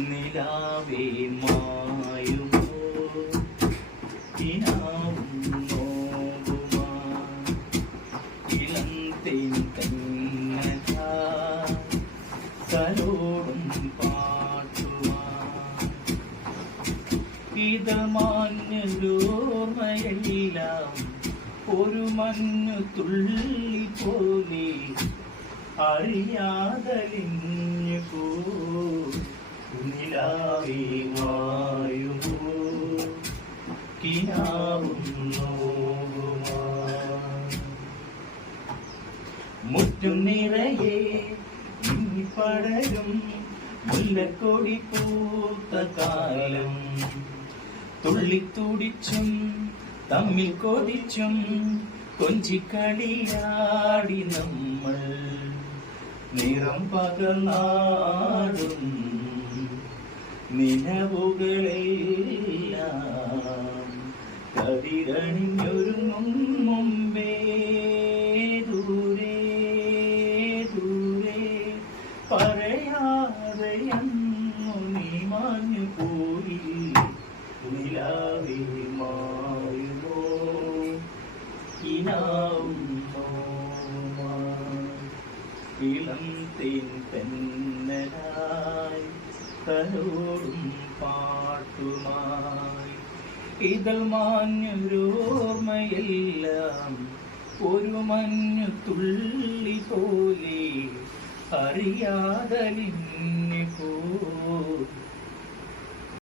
നിലാവേ മായുമോ കിനാവും നോവുമാ ഇളം തേൻ കന്നതാ തലോടും പാട്ടുമാ ഇതമാഞ്ഞോർമ്മയെല്ലാം ഒരു മഞ്ഞു തുള്ളി പോലെ അറിയാതലിഞ്ഞു പോ നിലാവേ മായുമോ കിനാവും നോവുമാ മുറ്റും നിറയെ പടരും മുല്ലക്കൊടി പൂത്ത കാലം തുള്ളിത്തുടിച്ചും തമ്മിൽ കൊതിച്ചും കൊഞ്ചിക്കളിയാടി നമ്മൾ നിറം പകർന്നാടും നിലവുകളെല്ലാം കതിരണിഞ്ഞൊരുങ്ങും മുമ്പേ ദൂരെ ദൂരെ പറയാതെയന്നു നീ മാഞ്ഞു പോയി നിലാവേ മായുമോ കിനാവും നോവുമാ ഇളം തേൻ പെന്നലായി തലോടും പാട്ടുമായി ഇതൾ മാഞ്ഞൊരോർമ്മയെല്ലാം ഒരു മഞ്ഞു തുള്ളി പോലെ അറിയാതലിഞ്ഞു പോ